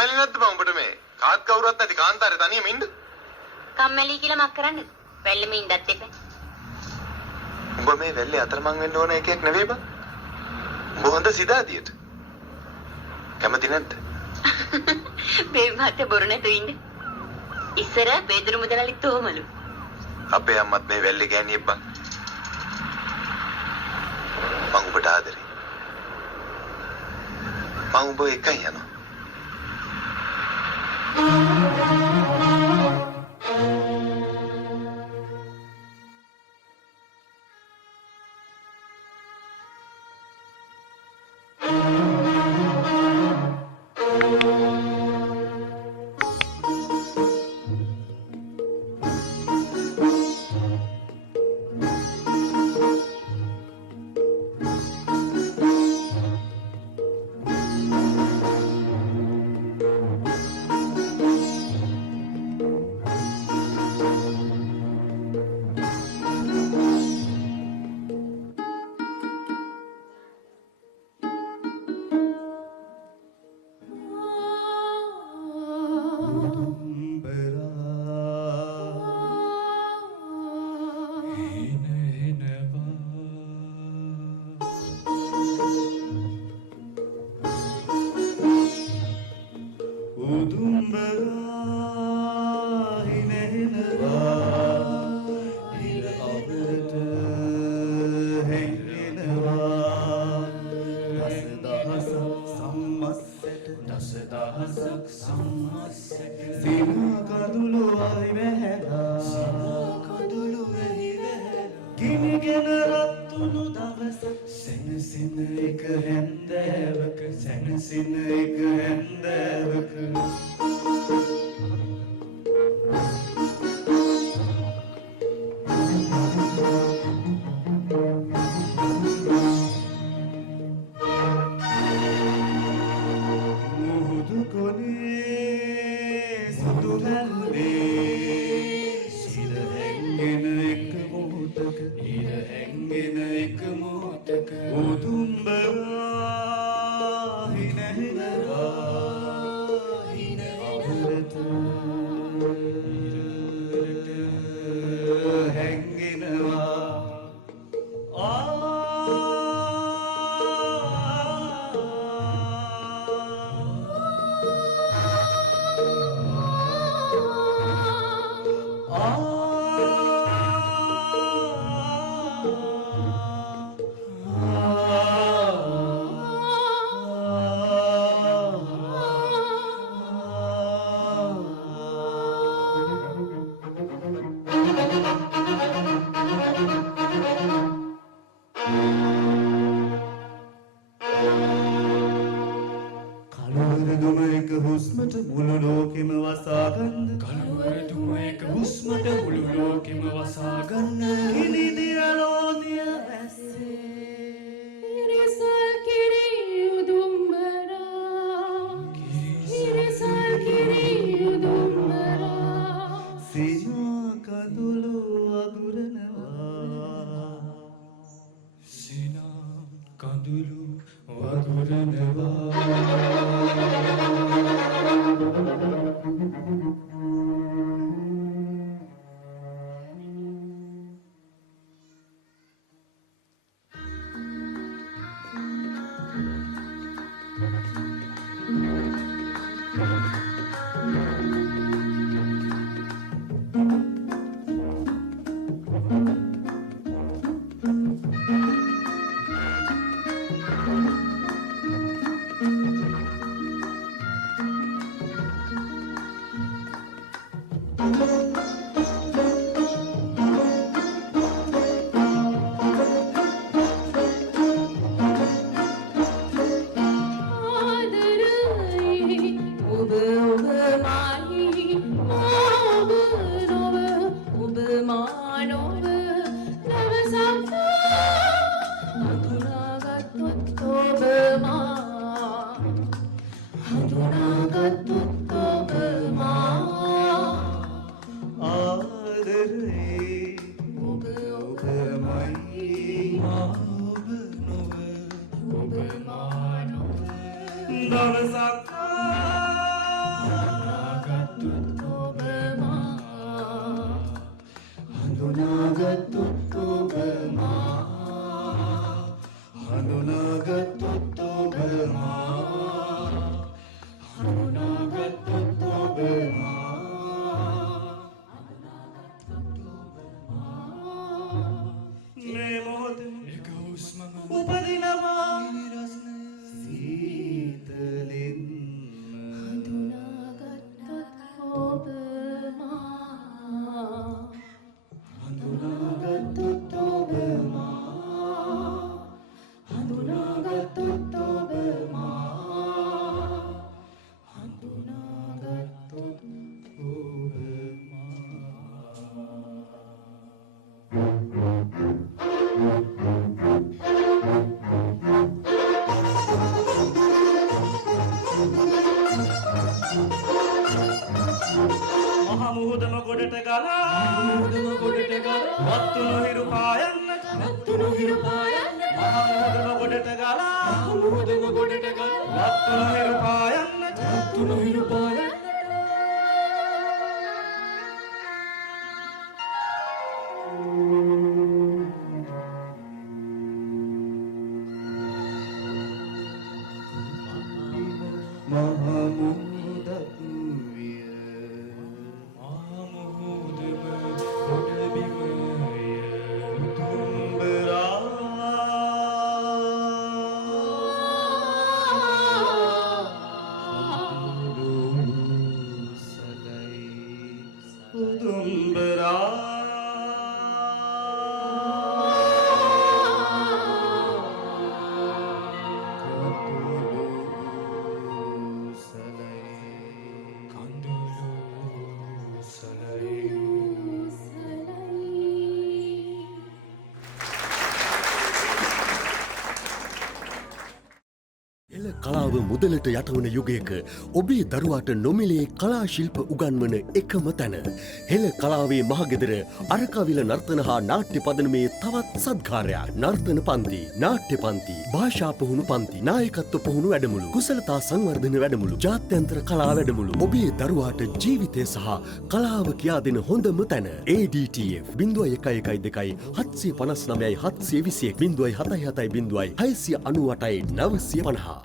කම්මැලි නැද්ද බං උඹට මේ කාත් කවුරුවත් නැති කාන්තාරේ තනියම ඉන්න? කම්මැලි කියලා මක් කරන්නද? වැල්ලෙම ඉන්නත් එපා. උඹ මේ වැල්ලේ අතරමං වෙන්න ඕන එකෙක් නෙවෙයි බං. උඹ හොඳ සිතාදියට. කැමති නැද්ද? බේබි මහත්තයා බොරු නැතුව ඉන්න. ඉස්සර බේදුරු මුදලාලිත් තෝමලු. අපේ අම්මත් මේ වැල්ලේ ගෑණියෙක් බං. මං උඹට ආදරේ. මං උඹ එකයි යනවා. නොහිරු පායන්න මහමුහුදම ගොඩට ගලා මහමුහුදම ගොඩට ගලා රත්තු නොහිරු පායන්නට රත්තු නොහිරු පායන්නට කලාව මුදලට යටවන යුගයක ඔබේ දරුවාට නොමිලේ කලා ශිල්ප උගන්වන එකම තැන. හෙළ කලාවේ මහගෙදර අරකවිල නර්තන හා නාට්‍ය පදනමේ තවත් සත්කාරයක්. නර්තන පන්ති, නාට්‍ය පන්ති, භාෂා පුහුණු පන්ති, නායකත්ව පුහුණු වැඩමුළු, කුසලතා සංවර්ධන වැඩමුළු, ජාත්‍යන්තර කලා වැඩමුළු. ඔබේ දරුවාට ජීවිතය සහ කලාව කියා දෙන හොඳම තැන. ADTF 0112 759 721 077 698 950.